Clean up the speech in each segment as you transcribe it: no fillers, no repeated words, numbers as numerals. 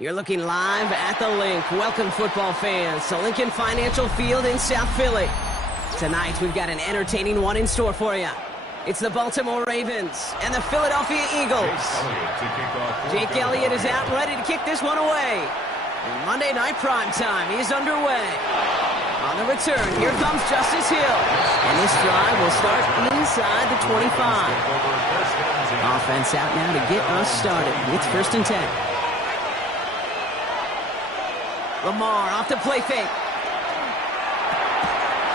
You're looking live at the Link. Welcome, football fans, to Lincoln Financial Field in South Philly. Tonight, we've got an entertaining one in store for you. It's the Baltimore Ravens and the Philadelphia Eagles. Jake Elliott is out ready to kick this one away. And Monday Night Prime Time is underway. On the return, here comes Justice Hill. And this drive will start inside the 25. Offense out now to get us started. It's 1st and 10. Lamar off the play fake.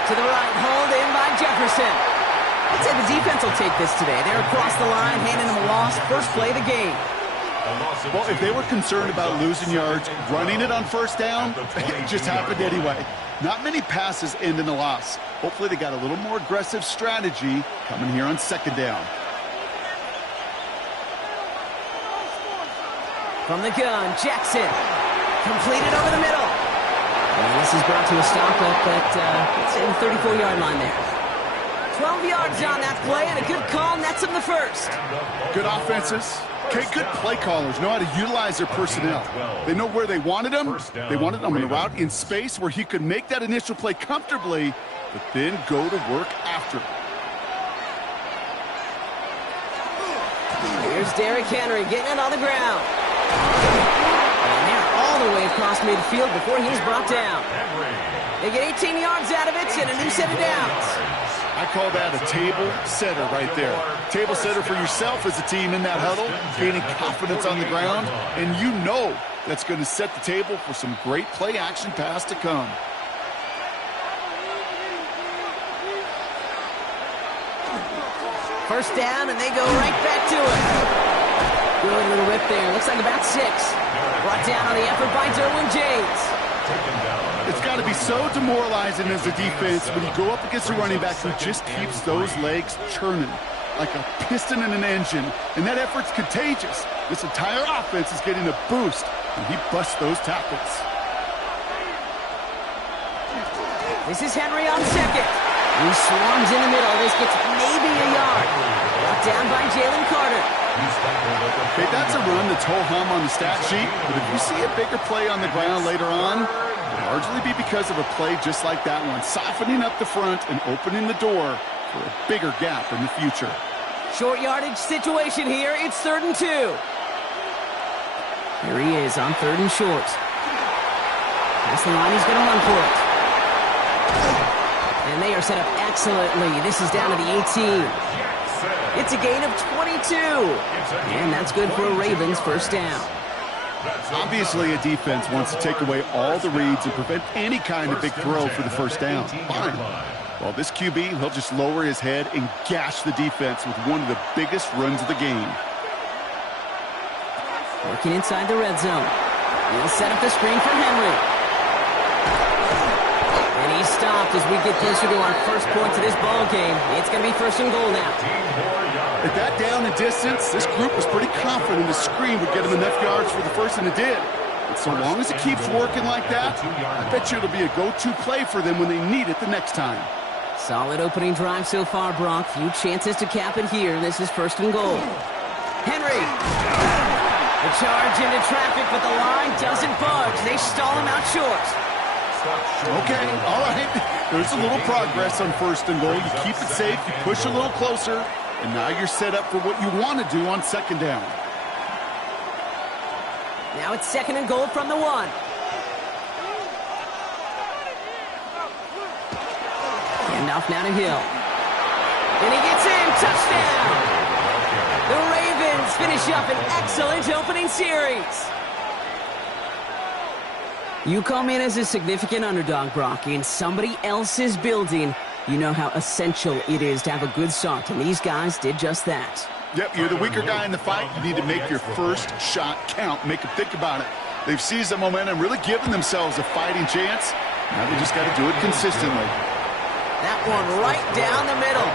To the right, hold in by Jefferson. I'd say the defense will take this today. They're across the line, handing them a loss. First play of the game. Well, if they were concerned about losing yards, running it on first down, it just happened anyway. Not many passes end in a loss. Hopefully they got a little more aggressive strategy coming here on 2nd down. From the gun, Jackson. Completed over the middle. And this is brought to a stop at the 34-yard line there. 12 yards on that play, and a good call nets him the first. Good offenses. Okay, good play callers know how to utilize their personnel. They know where they wanted them. They wanted them on a route in space where he could make that initial play comfortably, but then go to work after. Here's Derrick Henry getting it on the ground. And they're all the way across midfield before he's brought down. They get 18 yards out of it and a new set of downs. I call that a table setter right there. Table setter for yourself as a team in that huddle, gaining confidence on the ground, and you know that's going to set the table for some great play action pass to come. First down, and they go right back to it. Good little whip there. Looks like about 6. Brought down on the effort by Derwin James. It's got to be so demoralizing as a defense when you go up against a running back who just keeps those legs churning like a piston in an engine, and that effort's contagious. This entire offense is getting a boost, and he busts those tackles. This is Henry on second. He swarms in the middle. This gets maybe a yard. Brought down by Jalen Carter. Okay, that's a run that's ho-hum on the stat sheet, but if you see a bigger play on the ground later on, it'll largely be because of a play just like that one, softening up the front and opening the door for a bigger gap in the future. Short yardage situation here. It's 3rd and 2. Here he is on 3rd and short. That's the line. He's going to run for it. And they are set up excellently. This is down to the 18. It's a gain of 22. And that's good for a Ravens first down. Obviously, a defense wants to take away all the reads and prevent any kind of big throw for the first down. Fine. Well, this QB, he'll just lower his head and gash the defense with one of the biggest runs of the game. Working inside the red zone. He'll set up the screen for Henry. And he's stopped as we get closer to our first points of this ball game. It's going to be 1st and goal now. At that down and distance, this group was pretty confident the screen would get them enough yards for the first, and it did. And so long as it keeps working like that, I bet you it'll be a go-to play for them when they need it the next time. Solid opening drive so far, Brock. Few chances to cap it here. This is 1st and goal. Henry. The charge into traffic, but the line doesn't budge. They stall him out short. Okay, all right. There's a little progress on 1st and goal. You keep it safe, you push a little closer, and now you're set up for what you want to do on 2nd down. Now it's 2nd and goal from the 1. And off now to Hill. And he gets in. Touchdown! The Ravens finish up an excellent opening series. You come in as a significant underdog, Brock, in somebody else's building. You know how essential it is to have a good start, and these guys did just that. Yep, you're the weaker guy in the fight. You need to make your first shot count. Make them think about it. They've seized the momentum, really given themselves a fighting chance. Now they just got to do it consistently. That one right down the middle.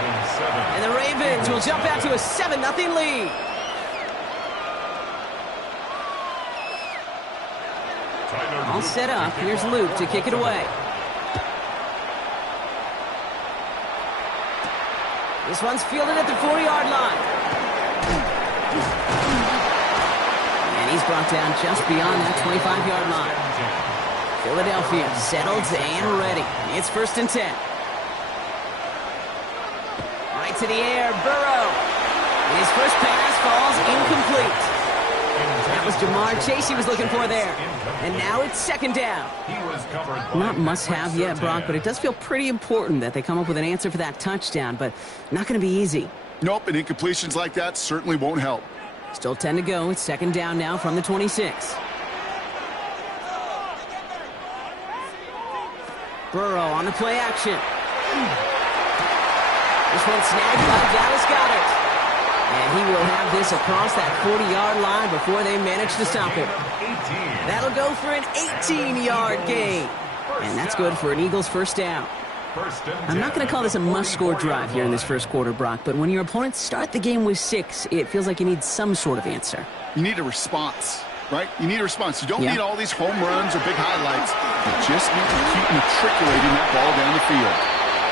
And the Ravens will jump out to a 7-0 lead. All set up. Here's Luke to kick it away. This one's fielded at the 40-yard line. And he's is brought down just beyond that 25-yard line. Philadelphia settled and ready. It's 1st and 10. Right to the air, Burrow. His first pass falls incomplete. That was Jamar Chase he was looking for there. And now it's 2nd down. Not must-have yet, Brock, but it does feel pretty important that they come up with an answer for that touchdown, but not going to be easy. Nope, and incompletions like that certainly won't help. Still 10 to go. It's 2nd down now from the 26. Burrow on the play action. This one snagged by Dallas Goedert. And he will have this across that 40-yard line before they manage to stop him. That'll go for an 18-yard gain. And that's good for an Eagles 1st down. I'm not going to call this a must-score drive here in this first quarter, Brock, but when your opponents start the game with 6, it feels like you need some sort of answer. You need a response, right? You need a response. You don't need all these home runs or big highlights. You just need to keep matriculating that ball down the field.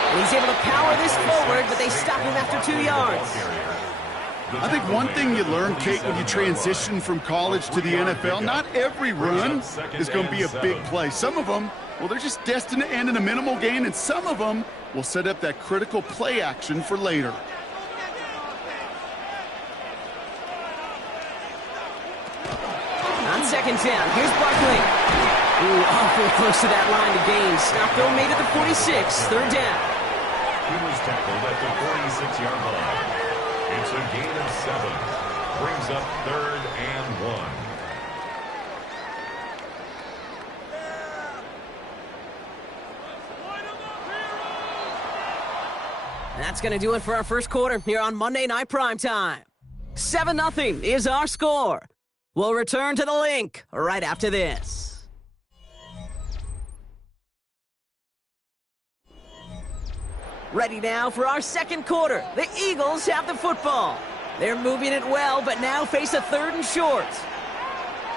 And he's able to power this forward, but they stop him after 2 yards. I think one thing you learn, Kate, when you transition from college to the NFL, not every run is going to be a big play. Some of them, well, they're just destined to end in a minimal gain, and some of them will set up that critical play action for later. On 2nd down, here's Barkley. Ooh, awful close to that line to gain. Stop though made at the 46, 3rd down. He was tackled at the 46-yard line. It's a gain of 7. Brings up 3rd and 1. That's going to do it for our first quarter here on Monday Night Primetime. 7-0 is our score. We'll return to the link right after this. Ready now for our second quarter. The Eagles have the football. They're moving it well, but now face a 3rd and short.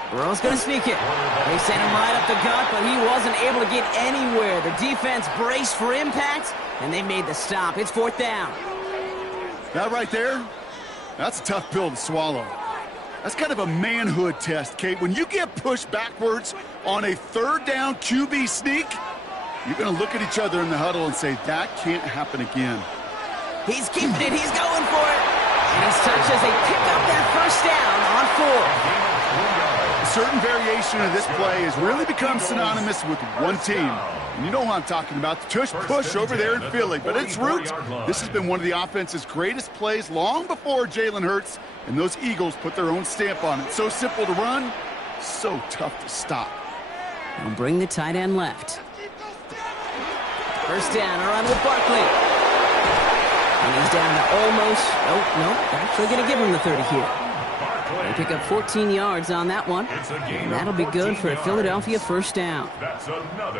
Burrow's going to sneak it. They sent him right up the gut, but he wasn't able to get anywhere. The defense braced for impact, and they made the stop. It's 4th down. That right there, that's a tough pill to swallow. That's kind of a manhood test, Kate. When you get pushed backwards on a 3rd down QB sneak, you're going to look at each other in the huddle and say, that can't happen again. He's keeping it. He's going for it. And he's touched as they pick up that 1st down on 4. A certain variation of this play has really become synonymous with one team. And you know who I'm talking about, the tush push over there in Philly. But at its roots, this has been one of the offense's greatest plays long before Jalen Hurts and those Eagles put their own stamp on it. So simple to run, so tough to stop. And bring the tight end left. 1st down, a run with Barkley. And he's down to almost, nope, actually going to give him the 30 here. They pick up 14 yards on that one, and that'll be good for a Philadelphia 1st down.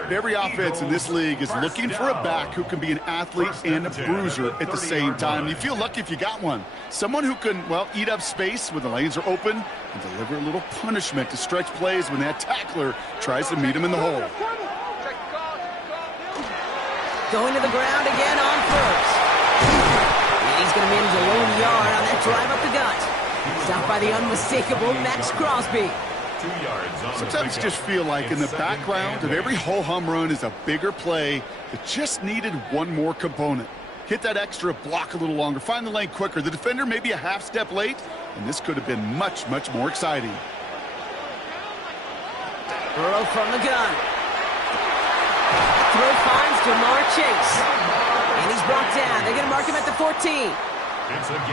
Every offense in this league is looking for a back who can be an athlete and a bruiser at the same time. You feel lucky if you got one. Someone who can, well, eat up space when the lanes are open and deliver a little punishment to stretch plays when that tackler tries to meet him in the hole. Going to the ground again on 1st. And he's going to manage a lone yard on that drive up the gut. Stopped by the unmistakable Max Crosby. 2 yards. Sometimes you just feel like in the background of every ho-hum run is a bigger play that just needed one more component. Hit that extra block a little longer, find the lane quicker. The defender may be a half step late, and this could have been much, much more exciting. Burrow from the gun. Throw finds Jamar Chase. And he's brought down. They're going to mark him at the 14.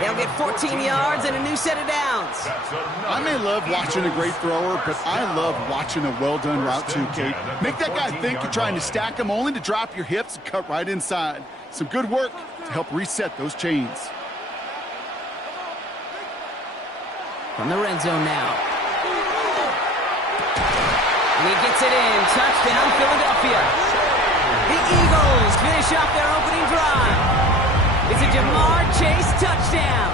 They'll get 14 yards and a new set of downs. I may love watching a great thrower, but I love watching a well-done route too, Kate. Make that guy think you're trying to stack him only to drop your hips and cut right inside. Some good work to help reset those chains. From the red zone now. And he gets it in. Touchdown, Philadelphia. The Eagles finish off their opening drive. It's a Jamar Chase touchdown.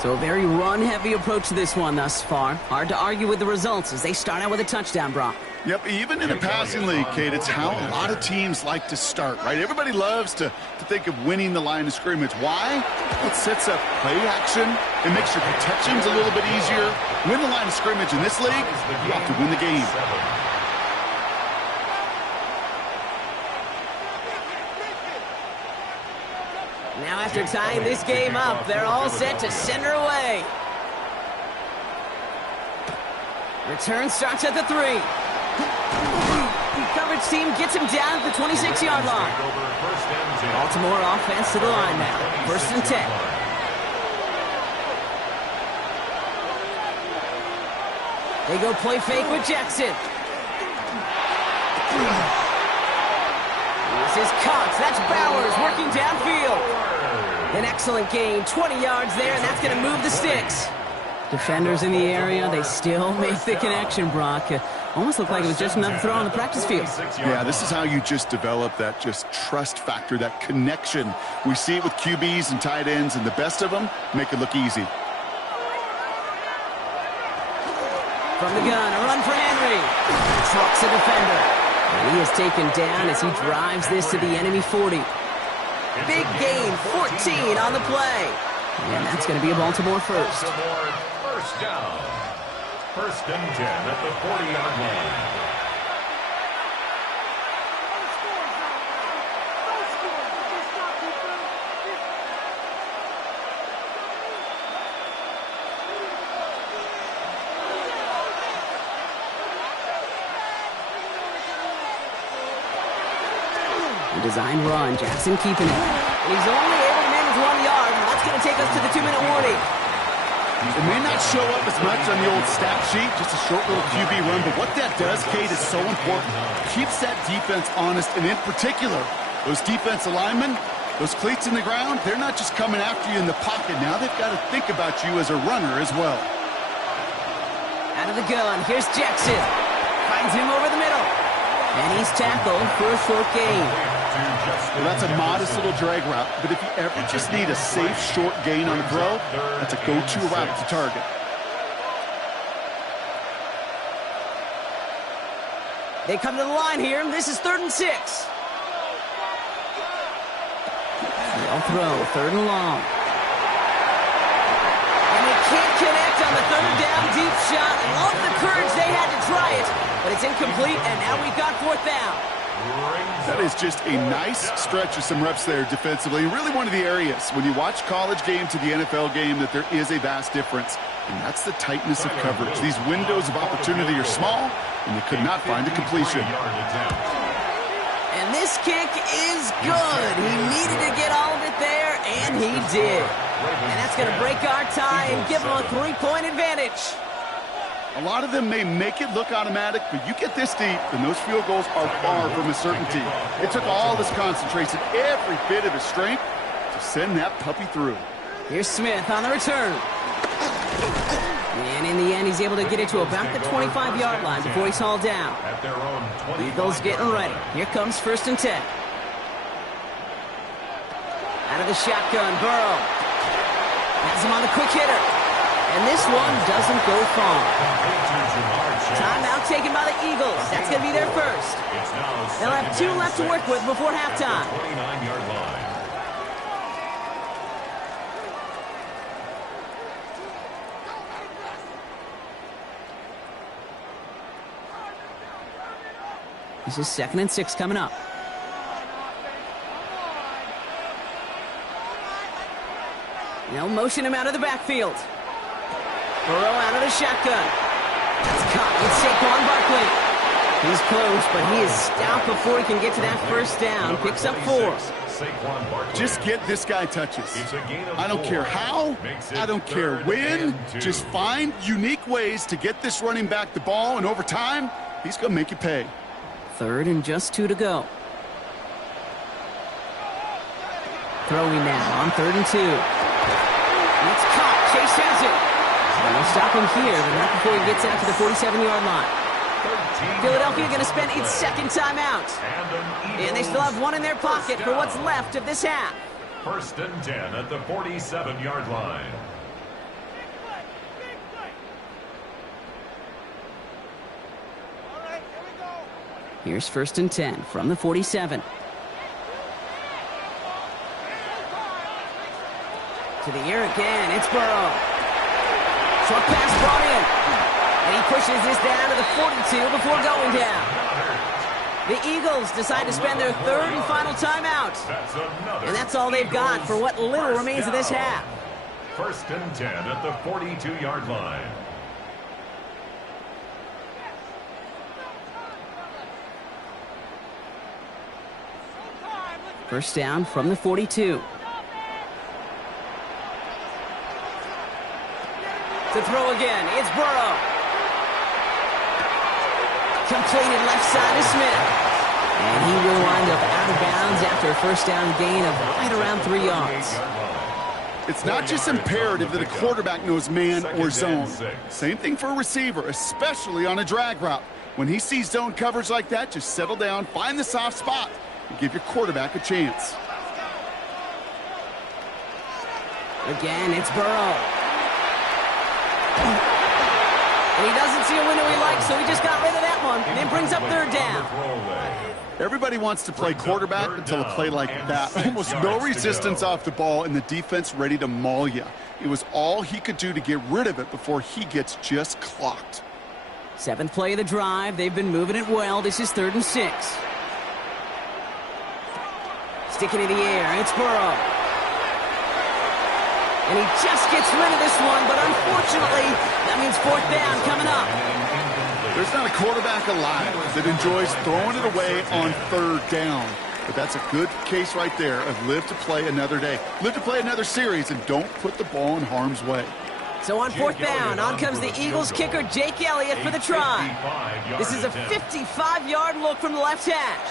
So a very run-heavy approach to this one thus far. Hard to argue with the results as they start out with a touchdown, Brock. Yep, even in the passing league, Kate, it's how a lot of teams like to start, right? Everybody loves to think of winning the line of scrimmage. Why? It sets up play action. It makes your protections a little bit easier. Win the line of scrimmage in this league, you have to win the game. Now after tying this game up, they're all set to send her away. Return starts at the 3. Coverage team gets him down at the 26-yard line. Baltimore offense to the line now. 1st and 10. They go play fake with Jackson. This is Cox. That's Bowers working downfield. An excellent gain. 20 yards there, and that's going to move the sticks. Defenders in the area, they still make the connection, Brock. Almost looked like it was just another throw on the practice field. Yeah, this is how you just develop that just trust factor, that connection. We see it with QBs and tight ends, and the best of them make it look easy. From the gun, a run for Henry. Trucks a defender. And he is taken down as he drives this to the enemy 40. Big gain, 14 on the play. And that's going to be a Baltimore first. Baltimore first down. 1st and 10 at the 40-yard line. Design run, Jackson keeping it. And he's only able to manage 1 yard, and that's going to take us to the 2-minute warning. It may not show up as much on the old stat sheet, just a short little QB run, but what that does, Kate, is so important. Keeps that defense honest, and in particular, those defense linemen, those cleats in the ground, they're not just coming after you in the pocket. Now they've got to think about you as a runner as well. Out of the gun, here's Jackson. Finds him over the middle. And he's tackled for a short gain. Well, that's a modest little drag route, but if you ever just need a safe, short gain on a throw, that's a go-to route to target. They come to the line here, and this is 3rd and 6. They'll throw, 3rd and long. And they can't connect on the 3rd down deep shot. Love the courage they had to try it, but it's incomplete, and now we've got 4th down. That is just a nice stretch of some reps there defensively. Really one of the areas, when you watch college game to the NFL game, that there is a vast difference. And that's the tightness of coverage. These windows of opportunity are small, and they could not find a completion. And this kick is good. He needed to get all of it there, and he did. And that's going to break our tie and give him a 3-point advantage. A lot of them may make it look automatic, but you get this deep, and those field goals are far from a certainty. It took all this concentration, every bit of his strength, to send that puppy through. Here's Smith on the return. And in the end, he's able to get it to about the 25-yard line before he's hauled down. Eagles getting ready. Here comes 1st and 10. Out of the shotgun, Burrow. Has him on the quick hitter. And this one doesn't go far. Timeout taken by the Eagles. That's going to be their first. They'll have 2 left to work with before halftime. 29-yard line. This is 2nd and 6 coming up. They'll motion him out of the backfield. Burrow out of the shotgun. That's caught with Saquon Barkley. He's close, but he is stopped before he can get to that 1st down. Picks up 4. Just get this guy touches. I don't care how. I don't care when. Just find unique ways to get this running back the ball, and over time, he's going to make you pay. 3rd and just 2 to go. Throwing now on 3rd and 2. It's caught. Chase has it. And they'll stop him here, but not before he gets out to the 47-yard line. Philadelphia going to spend its 2nd timeout. And they still have 1 in their pocket for what's left of this half. 1st and 10 at the 47-yard line. Here's 1st and 10 from the 47. To the air again. It's Burrow. Short pass brought in. And he pushes this down to the 42 before going down. The Eagles decide to spend their third and final timeout. And that's all they've got for what little remains of this half. 1st and 10 at the 42-yard line. First down from the 42. To throw again, it's Burrow. Completed left side to Smith. And he will wind up out of bounds after a first down gain of right around 3 yards. It's not just imperative that a quarterback knows man or zone. Same thing for a receiver, especially on a drag route. When he sees zone coverage like that, just settle down, find the soft spot, and give your quarterback a chance. Again, it's Burrow. And he doesn't see a window he likes, so he just got rid of that one, and then brings up 3rd down. Everybody wants to play quarterback until a play like that. Almost no resistance off the ball, and the defense ready to maul you. It was all he could do to get rid of it before he gets just clocked. 7th play of the drive. They've been moving it well. This is 3rd and 6. Sticking in the air. It's Burrow. And he just gets rid of this one, but unfortunately, that means 4th down coming up. There's not a quarterback alive that enjoys throwing it away on 3rd down. But that's a good case right there of live to play another day. Live to play another series, and don't put the ball in harm's way. So on 4th down, on comes the Eagles kicker, Jake Elliott, for the try. This is a 55-yard look from the left hash.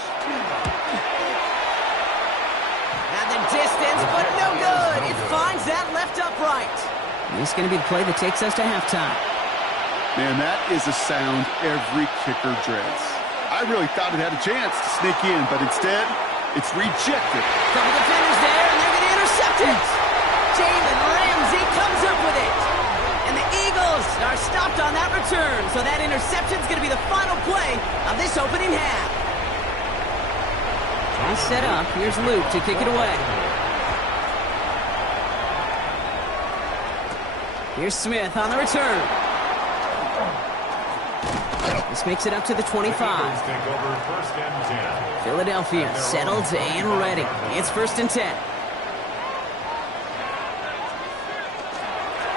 At the distance, but no good. It finds that left upright. And this is going to be the play that takes us to halftime. Man, that is a sound every kicker dreads. I really thought it had a chance to sneak in, but instead, it's rejected. Couple defenders there, and they're going to intercept it. Jalen Ramsey comes up with it. And the Eagles are stopped on that return, so that interception is going to be the final play of this opening half. All set up. Here's Luke to kick it away. Here's Smith on the return. This makes it up to the 25. Philadelphia settled and ready. It's 1st and 10.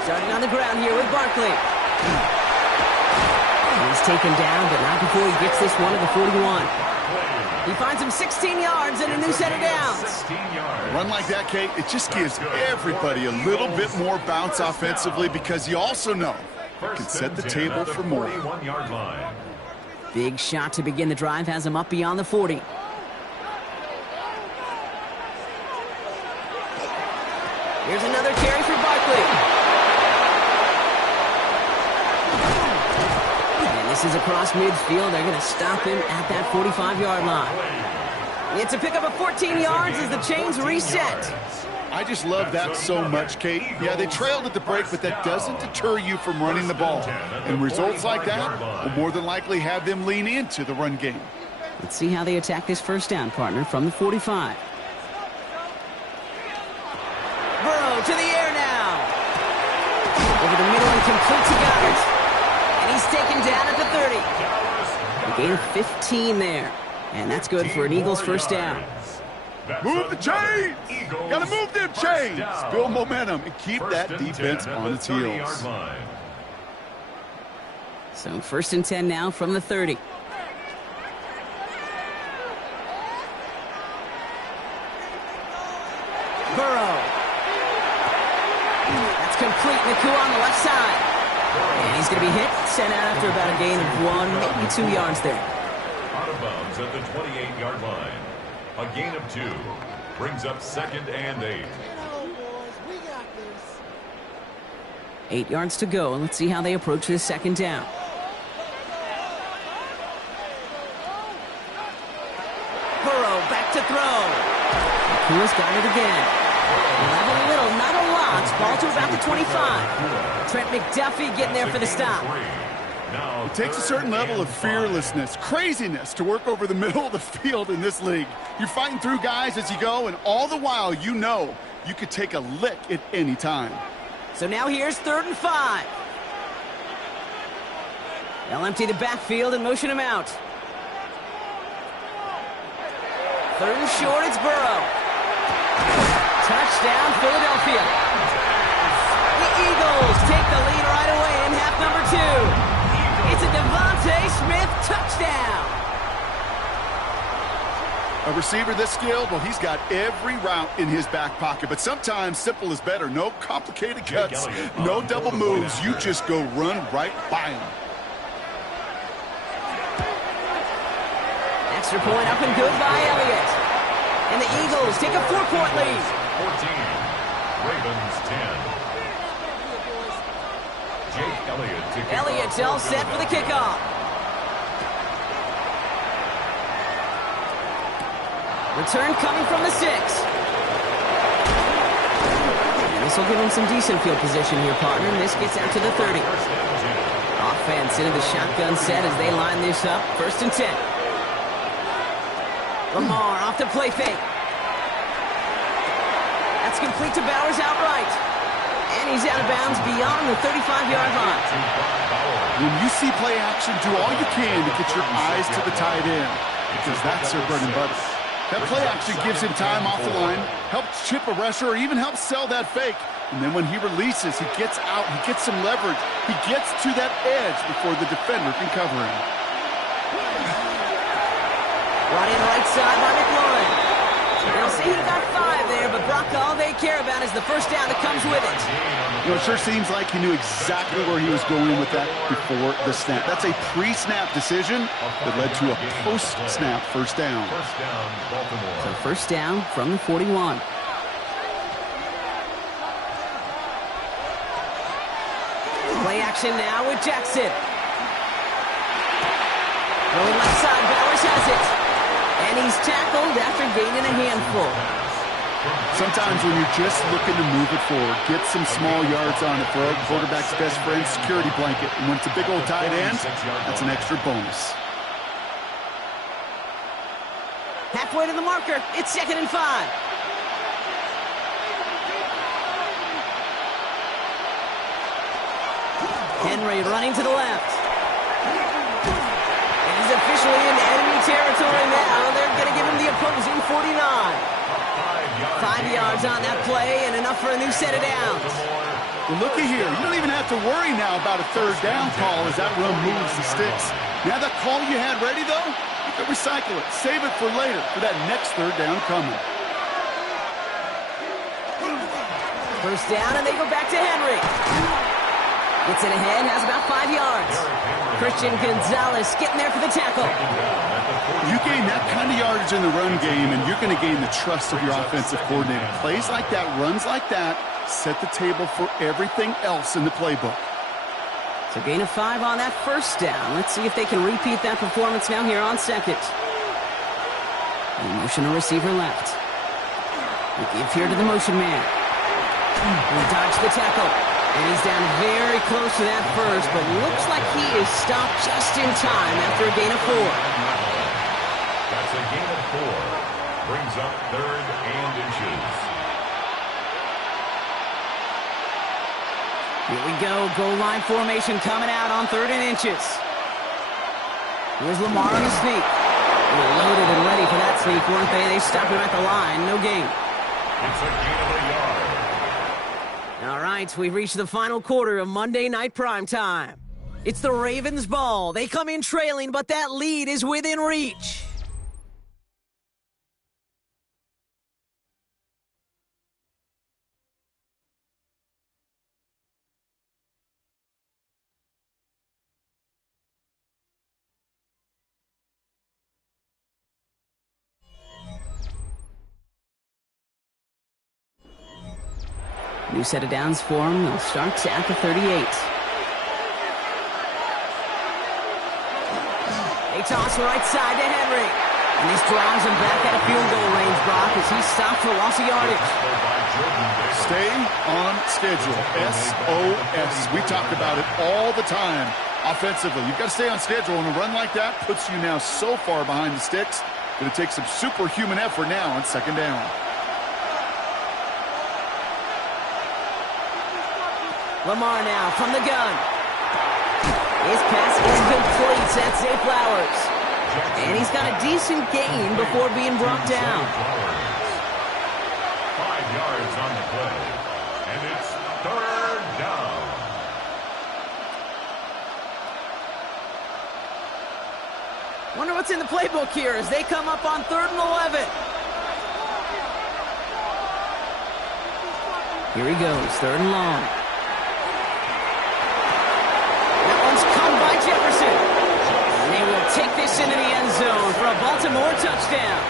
Starting on the ground here with Barkley. He's taken down, but not before he gets this one to the 41. He finds him 16 yards and a new set of downs. A run like that, Kate, it just gives everybody a little bit more bounce offensively because you also know it can set the table for more. Big shot to begin the drive has him up beyond the 40. Here's another carry for Barkley. And this is across midfield. They're going to stop him at that 45-yard line. It's a pickup of 14 yards as the chains reset. I just love that so much, Kate. Yeah, they trailed at the break, but that doesn't deter you from running the ball. And results like that will more than likely have them lean into the run game. Let's see how they attack this first down, partner, from the 45. Burrow to the air now. Over the middle and complete to Goddard. And he's taken down at the 30. A gain of 15 there. And that's good for an Eagles first down. Move the chains! Gotta move them chains! Build momentum and keep that defense on its heels. So 1st and 10 now from the 30. Burrow. That's complete. Nacua on the left side. And he's going to be hit, sent out after about a gain of 1, maybe 2 yards there. Out of bounds at the 28-yard line. A gain of 2 brings up 2nd and 8. 8 yards to go. Let's see how they approach this second down. Burrow back to throw. Nacua's got it again. We'll have a little, not a lot. Ball to about the 25. Trent McDuffie getting there for the stop. Now, It takes a certain level of fearlessness, craziness to work over the middle of the field in this league. You're fighting through guys as you go, and all the while you know you could take a lick at any time. So now here's 3rd and 5. They'll empty the backfield and motion him out. 3rd and short, it's Burrow. Touchdown, Philadelphia. The Eagles take the lead right away in half number 2. It's a Devontae Smith touchdown. A receiver this skilled, well, he's got every route in his back pocket. But sometimes simple is better. No complicated cuts, no double moves. You just go run right by him. Extra point up and good by Elliott. And the Eagles take a 4-point lead. 14. Ravens 10. Jake Elliott to kick Elliott's off all set for the kickoff. Return coming from the 6. And this will give him some decent field position here, partner. And this gets out to the 30. Offense into the shotgun set as they line this up. 1st and 10. Lamar off the play fake. That's complete to Bowers outright. And he's out of bounds beyond the 35-yard line. When you see play action, do all you can to get your eyes to the tight end, because that's their bread and butter. That play action gives him time off the line, helps chip a rusher, or even helps sell that fake. And then when he releases, he gets out, he gets some leverage. He gets to that edge before the defender can cover him. Brought in right side by McLaurin. They'll say he got 5 there, but Brock, all they care about is the first down that comes with it. You know, it sure seems like he knew exactly where he was going with that before the snap. That's a pre-snap decision that led to a post-snap first down. First down, Baltimore. So first down from the 41. Play action now with Jackson. Going left side, Bowers has it. And he's tackled after gaining a handful. Sometimes when you're just looking to move it forward, get some small yards on it for a quarterback's best friend, security blanket. And when it's a big old tight end, that's an extra bonus. Halfway to the marker, it's 2nd and 5. Henry running to the left. And he's officially in enemy territory now. They're going to give him the opposing 49. 5 yards on that play and enough for a new set of downs. Well, looky here. You don't even have to worry now about a 3rd down call as that run moves the sticks. Now that call you had ready, though, you can recycle it. Save it for later for that next 3rd down coming. First down, and they go back to Henry. Gets it ahead, has about 5 yards. Christian Gonzalez getting there for the tackle. You gain that kind of yardage in the run game, and you're going to gain the trust of your offensive coordinator. Plays like that, runs like that, set the table for everything else in the playbook. So gain of 5 on that first down. Let's see if they can repeat that performance now here on 2nd. Motion a receiver left. We give here to the motion man. We dodge the tackle. And he's down very close to that first, but looks like he is stopped just in time after a gain of 4. That's a gain of 4. Brings up 3rd and inches. Here we go. Goal line formation coming out on 3rd and inches. Here's Lamar on the sneak. They were loaded and ready for that sneak, weren't they? They stopped him at the line. No gain. It's a gain of a yard. All right, we've reached the final quarter of Monday Night Primetime. It's the Ravens' ball. They come in trailing, but that lead is within reach. New set of downs for them. They'll start at the 38. They toss right side to Henry. And this drives him back at a field goal range, Brock, as he stopped for loss of yardage. Stay on schedule. SOS. We talk about it all the time. Offensively, you've got to stay on schedule, and a run like that puts you now so far behind the sticks. Going to take some superhuman effort now on second down. Lamar now from the gun. His pass is complete. That's Zay Flowers. And he's got a decent gain before being brought down. 5 yards on the play. And it's third down. Wonder what's in the playbook here as they come up on 3rd and 11. Here he goes, 3rd and long. That one's come by Jefferson. And they will take this into the end zone for a Baltimore touchdown.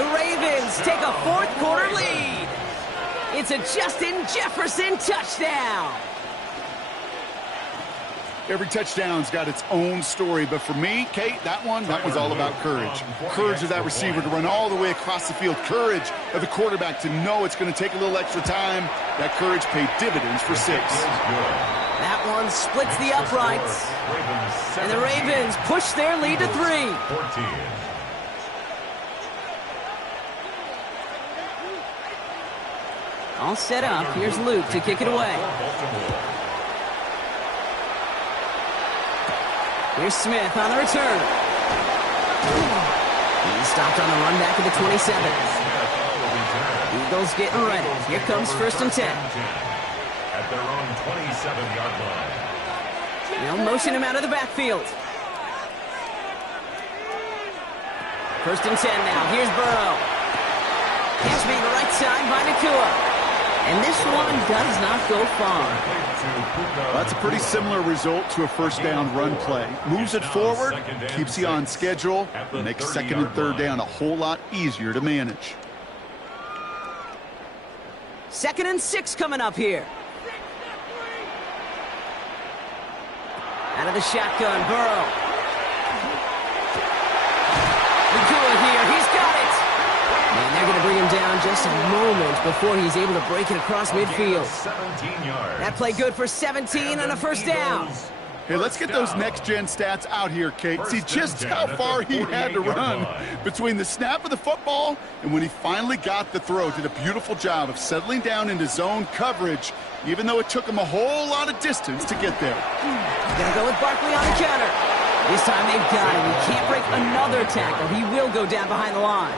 The Ravens take a 4th quarter lead. It's a Justin Jefferson touchdown. Every touchdown's got its own story, but for me, Kate, that one's all about courage. Courage of that receiver to run all the way across the field. Courage of the quarterback to know it's going to take a little extra time. That courage paid dividends for 6. That one splits the uprights. And the Ravens push their lead to 3. 14. All set up. Here's Luke to kick it away. Here's Smith on the return. He's stopped on the run back at the 27. Eagles getting ready. Here comes 1st and 10. At their own 27-yard line. They'll motion him out of the backfield. 1st and 10 now. Here's Burrow. Catch made right side by Nakua. And this one does not go far. That's a pretty similar result to a 1st down run play. Moves it forward, keeps you on schedule, makes 2nd and 3rd down a whole lot easier to manage. 2nd and 6 coming up here. Out of the shotgun, Burrow. Nakua here, he's got it. And they're going to bring him down just a moment before he's able to break it across midfield. 17 yards. That play good for 17 and a 1st down. Hey, let's get those next-gen stats out here, Kate. See just how far he had to run between the snap of the football and when he finally got the throw. Did a beautiful job of settling down into zone coverage, even though it took him a whole lot of distance to get there. Gonna go with Barkley on the counter. This time they've got him. He can't break another tackle. He will go down behind the line.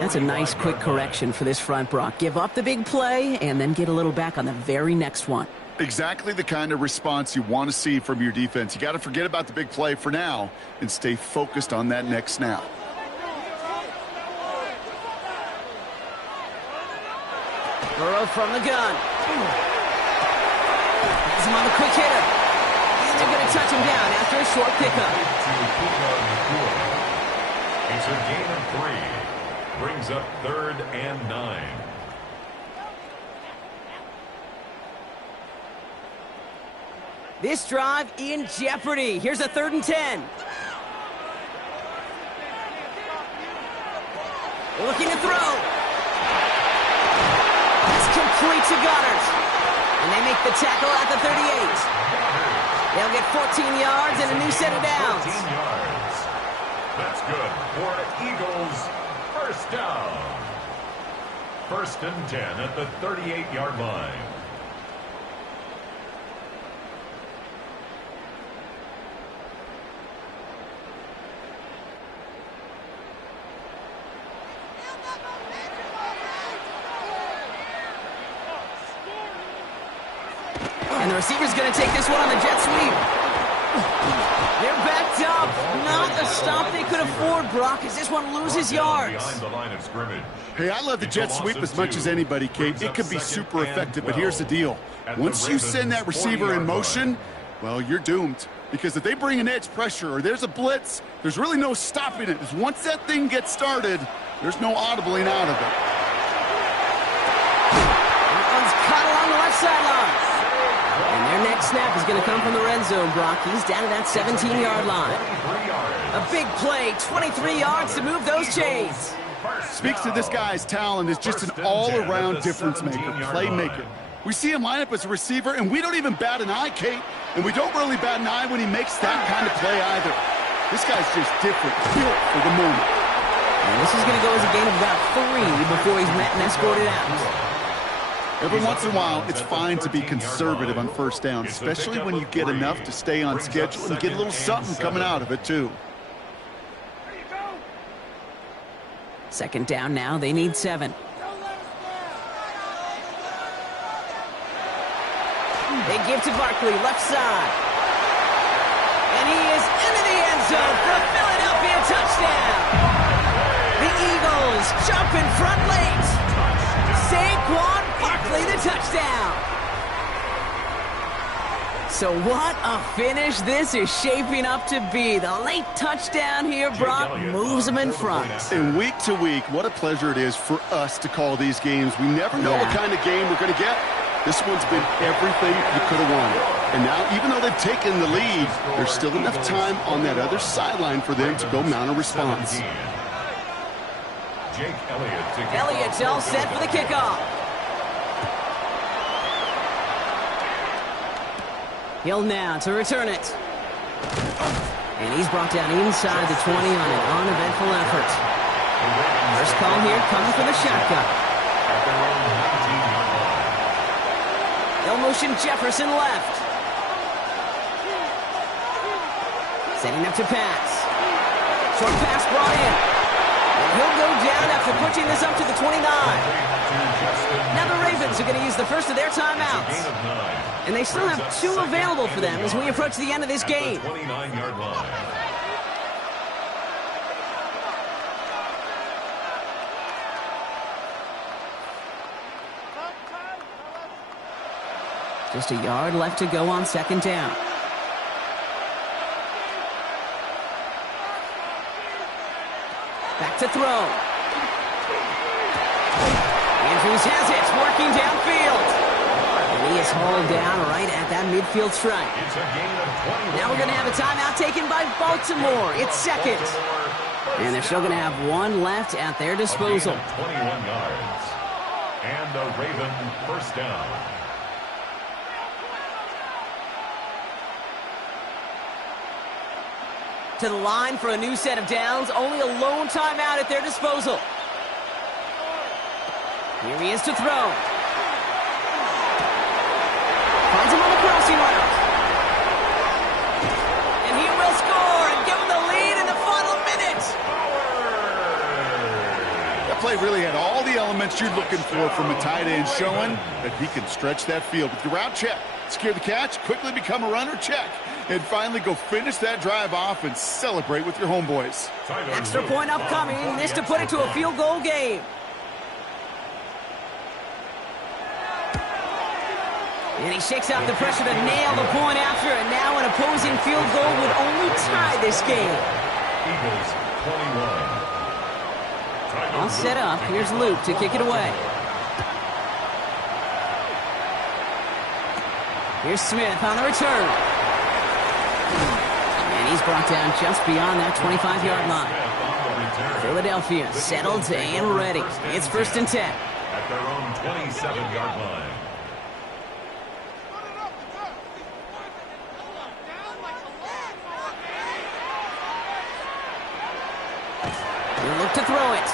That's a nice quick correction for this front, Brock. Give up the big play and then get a little back on the very next one. Exactly the kind of response you want to see from your defense. You got to forget about the big play for now and stay focused on that next snap. Burrow from the gun. Has him on the quick hitter. And they're going to touch him down after a short pickup. It's a gain of 3. Brings up 3rd and 9. This drive in jeopardy. Here's a 3rd and 10. Looking to throw. That's complete to Goddard. And they make the tackle at the 38. They'll get 14 yards and a new set of downs. 14 yards. That's good for Eagles. 1st down. 1st and 10 at the 38-yard line. And the receiver's going to take this one on the jet sweep. They're backed up. Not a stop they could afford, Brock, as this one loses yards. Behind the line of scrimmage. Hey, I love the jet sweep as much as anybody, Kate. It can be super effective, but here's the deal. Once you send that receiver in motion, well, you're doomed. Because if they bring an edge pressure or there's a blitz, there's really no stopping it. Because once that thing gets started, there's no audibling out of it. That one's caught along the left sideline. And their next snap is going to come from the red zone, Brock. He's down to that 17-yard line. A big play, 23 yards to move those chains. Speaks to this guy's talent as just an all-around difference maker, playmaker. We see him line up as a receiver, and we don't even bat an eye, Kate. And we don't really bat an eye when he makes that kind of play either. This guy's just different, built for the moment. And this is going to go as a gain of about 3 before he's met and escorted out. Every once in a while, it's fine to be conservative on first down, especially when you get enough to stay on schedule and get a little something coming out of it, too. Second down now. They need 7. They give to Barkley, left side. And he is into the end zone for a Philadelphia touchdown. The Eagles jump in front late. Saquon Barkley, the touchdown. So what a finish this is shaping up to be. The late touchdown here, Brock, moves them in front. And week to week, what a pleasure it is for us to call these games. We never know what kind of game we're going to get. This one's been everything you could have wanted. And now, even though they've taken the lead, there's still enough time on that other sideline for them to go mount a response. Jake Elliott. Elliott's all set for the kickoff. Hill now to return it. And he's brought down inside the 20 on an uneventful effort. First call here coming from the shotgun. They'll motion Jefferson left. Setting up to pass. Short pass brought in. And he'll go down after pushing this up to the 29. Now the Ravens are going to use the first of their timeouts. And they still have 2 available for them as we approach the end of this game. 29-yard line. Just a yard left to go on second down. Back to throw. Andrews has it, working downfield. And he is hauled down right at that midfield stripe. It's a gain of 21. Now we're going to have a timeout taken by Baltimore. It's second. And they're still going to have 1 left at their disposal. 21 yards. And the Raven first down. To the line for a new set of downs. Only a lone timeout at their disposal. Here he is to throw. Finds him on the crossing route. And he will score and give him the lead in the final minute. That play really had all the elements you're looking for from a tight end, showing that he can stretch that field with your route check, secure the catch, quickly become a runner check, and finally go finish that drive off and celebrate with your homeboys. Extra point upcoming. This to put it to a field goal game. And he shakes out the pressure to nail the point after, and now an opposing field goal would only tie this game. Eagles 21. All set up. Here's Luke to kick it away. Here's Smith on the return. And he's brought down just beyond that 25-yard line. Philadelphia settled and ready. It's 1st and 10. At their own 27-yard line. He'll look to throw it.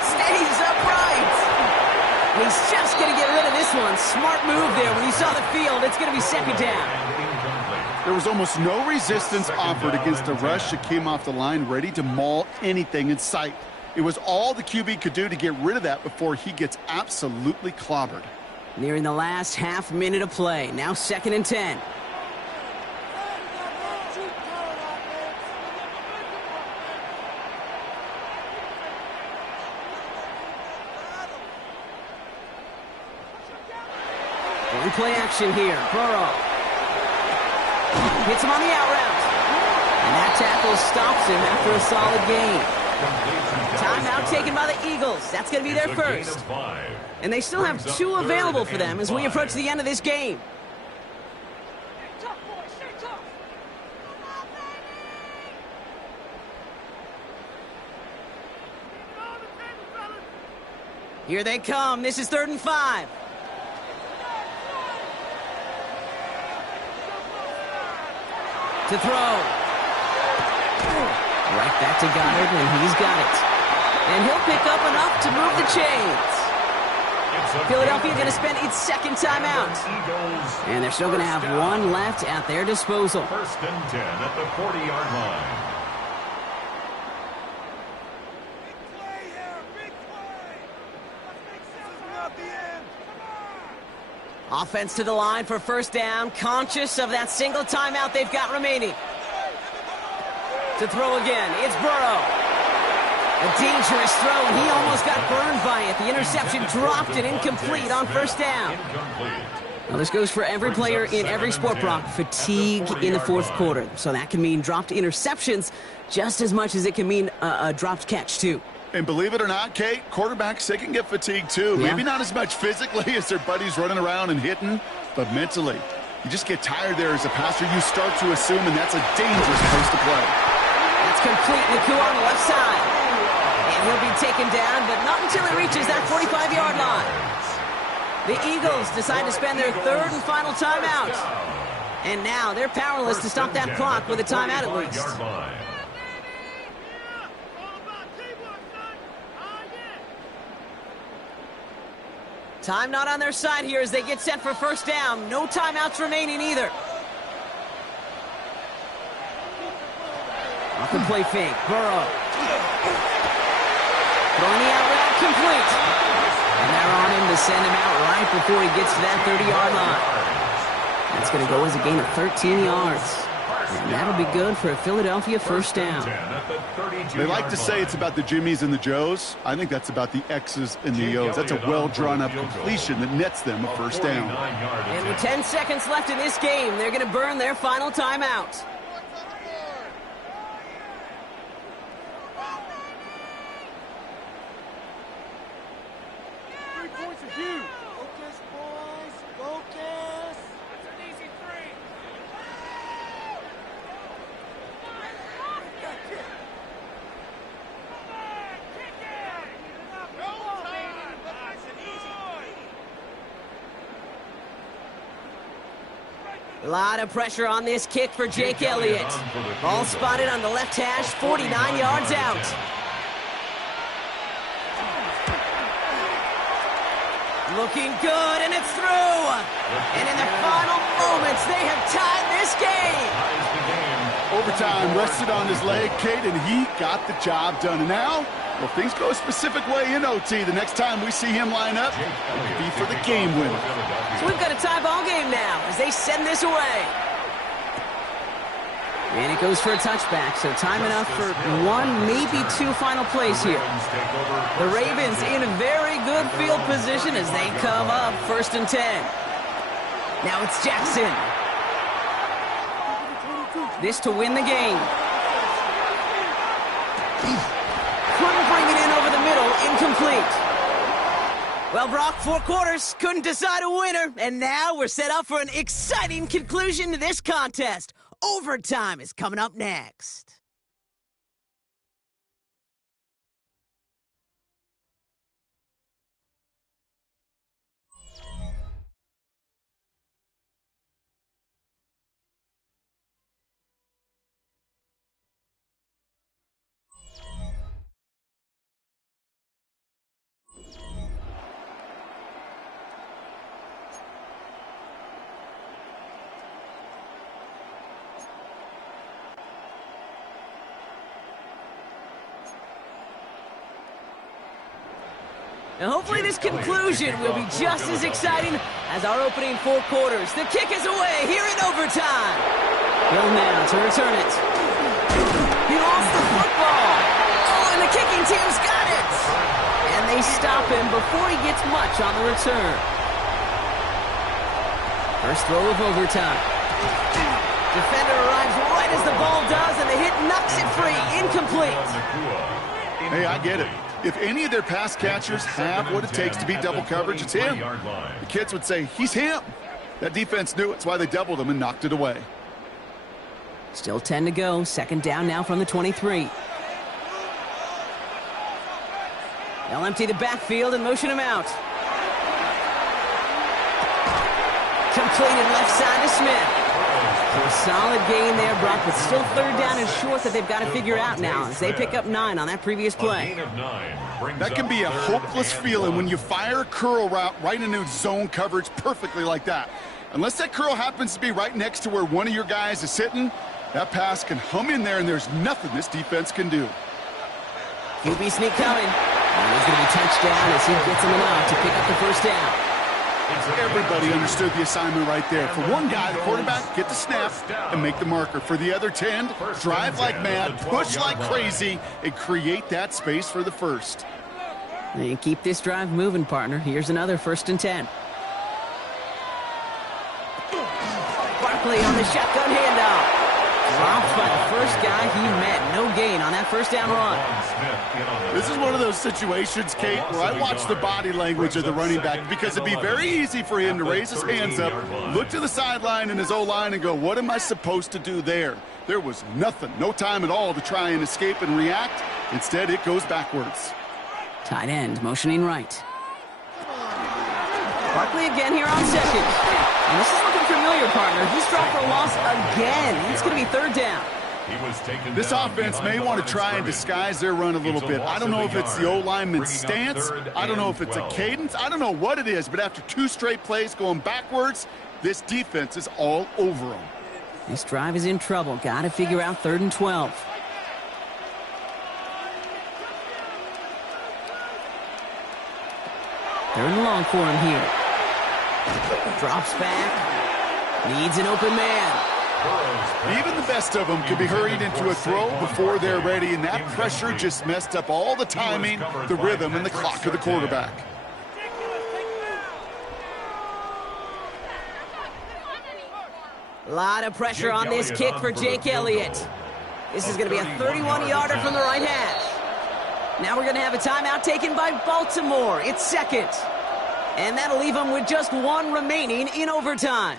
Stays upright. And he's just going to get rid of this one. Smart move there. When he saw the field, it's going to be second down. There was almost no resistance offered against a rush that came off the line ready to maul anything in sight. It was all the QB could do to get rid of that before he gets absolutely clobbered. Nearing the last half minute of play. Now 2nd and 10. One play action here. Burrow. Hits him on the out route. And that tackle stops him after a solid gain. Timeout taken by the Eagles. That's going to be their first. And they still have 2 available for them as we approach the end of this game. Here they come. This is 3rd and 5. To throw. Right back to Goddard, and he's got it. And he'll pick up enough to move the chains. Philadelphia going to spend its 2nd timeout. And they're still going to have one left at their disposal. 1st and 10 at the 40-yard line. Offense to the line for 1st down, conscious of that single timeout they've got remaining. To throw again, it's Burrow. A dangerous throw, and he almost got burned by it. The interception dropped and incomplete on 1st down. Now this goes for every player in every sport, Brock. Fatigue in the 4th quarter. So that can mean dropped interceptions just as much as it can mean a dropped catch, too. And believe it or not, Kate, quarterbacks, they can get fatigued too. Yeah. Maybe not as much physically as their buddies running around and hitting, but mentally. You just get tired there as a passer. You start to assume, and that's a dangerous place to play. That's complete. Nacua on the left side. And he'll be taken down, but not until he reaches that 45-yard line. The Eagles decide to spend their 3rd and final timeout. And now they're powerless to stop that clock with a timeout at least. Time not on their side here as they get set for 1st down. No timeouts remaining either. Off the play fake. Burrow. Throwing the out route complete. And they're on him to send him out right before he gets to that 30-yard line. That's going to go as a gain of 13 yards. And that'll be good for a Philadelphia 1st down. They like to say it's about the Jimmies and the Joes. I think that's about the X's and the O's. That's a well-drawn-up completion that nets them a 1st down. And with 10 seconds left in this game, they're going to burn their final timeout. Focus, boys. Focus. That's an easy 3. A lot of pressure on this kick for Jake Elliott. Ball spotted on the left hash, 49 yards out. Looking good, and it's through. And in the final moments, they have tied this game. Overtime rested on his leg, Kate, and he got the job done. And now, well, things go a specific way in OT. The next time we see him line up, it'll be for the game winner. So we've got a tie ball game now as they send this away. And it goes for a touchback, so time enough for 1, maybe 2 final plays here. The Ravens in a very good field position as they come up 1st and 10. Now it's Jackson. This to win the game. Couldn't bring it in over the middle, incomplete. Well, Brock, 4 quarters, couldn't decide a winner, and now we're set up for an exciting conclusion to this contest. Overtime is coming up next. Now, hopefully this conclusion will be just as exciting as our opening 4 quarters. The kick is away here in overtime. Hill now to return it. He lost the football. Oh, and the kicking team's got it. And they stop him before he gets much on the return. First throw of overtime. Defender arrives right as the ball does, and the hit knocks it free. Incomplete. Hey, I get it. If any of their pass catchers have what it takes to beat double coverage, it's him. The kids would say, he's him. That defense knew it. It's why they doubled him and knocked it away. Still 10 to go. 2nd down now from the 23. They'll empty the backfield and motion him out. Completed left side to Smith. So a solid gain there, Brock, but still third down and short that they've got to figure out now as they pick up 9 on that previous play. That can be a hopeless feeling when you fire a curl route right into zone coverage perfectly like that. Unless that curl happens to be right next to where one of your guys is sitting, that pass can hum in there and there's nothing this defense can do. QB sneak coming. And he's going to be touchdown as he gets him enough to pick up the first down. Everybody understood the assignment right there. For one guy, the quarterback, get the snap and make the marker. For the other 10, drive like mad, push like crazy, and create that space for the first. And keep this drive moving, partner. Here's another 1st and 10. Barkley on the shotgun handoff. Dropped by the first guy he met. No gain on that first down run. This is one of those situations, Kate, where I watch the body language of the running back because it'd be very easy for him to raise his hands up, look to the sideline in his O-line and go, what am I supposed to do there? There was nothing, no time at all to try and escape and react. Instead, it goes backwards. Tight end motioning right. Barkley again here on second. And this is looking familiar, partner. He's dropped for a loss again. It's going to be third down. This offense may want to try and disguise their run a little bit. I don't know if it's the O-lineman's stance. I don't know if it's a cadence. I don't know what it is, but after 2 straight plays going backwards, this defense is all over them. This drive is in trouble. Got to figure out 3rd and 12. Third and long for him here. Drops back. Needs an open man. Even the best of them can be hurried into a throw before they're ready, and that pressure just messed up all the timing, the rhythm, and the clock of the quarterback. A lot of pressure on this kick for Jake Elliott. This is going to be a 31-yarder from the right hash. Now we're going to have a timeout taken by Baltimore. It's second. And that'll leave them with just 1 remaining in overtime.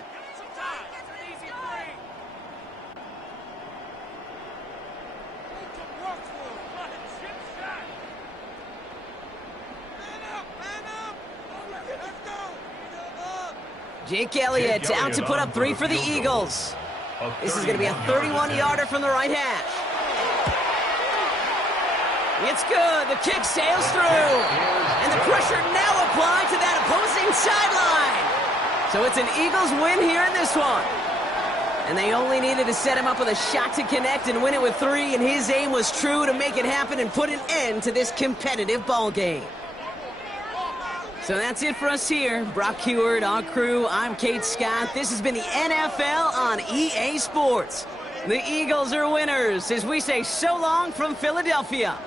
Jake Elliott out to put up 3 for the Eagles. This is going to be a 31-yarder from the right hash. It's good. The kick sails through. And the pressure now applied to that opposing sideline. So it's an Eagles win here in this one. And they only needed to set him up with a shot to connect and win it with 3, and his aim was true to make it happen and put an end to this competitive ball game. So that's it for us here. Brock Huard, our crew, I'm Kate Scott. This has been the NFL on EA Sports. The Eagles are winners as we say so long from Philadelphia.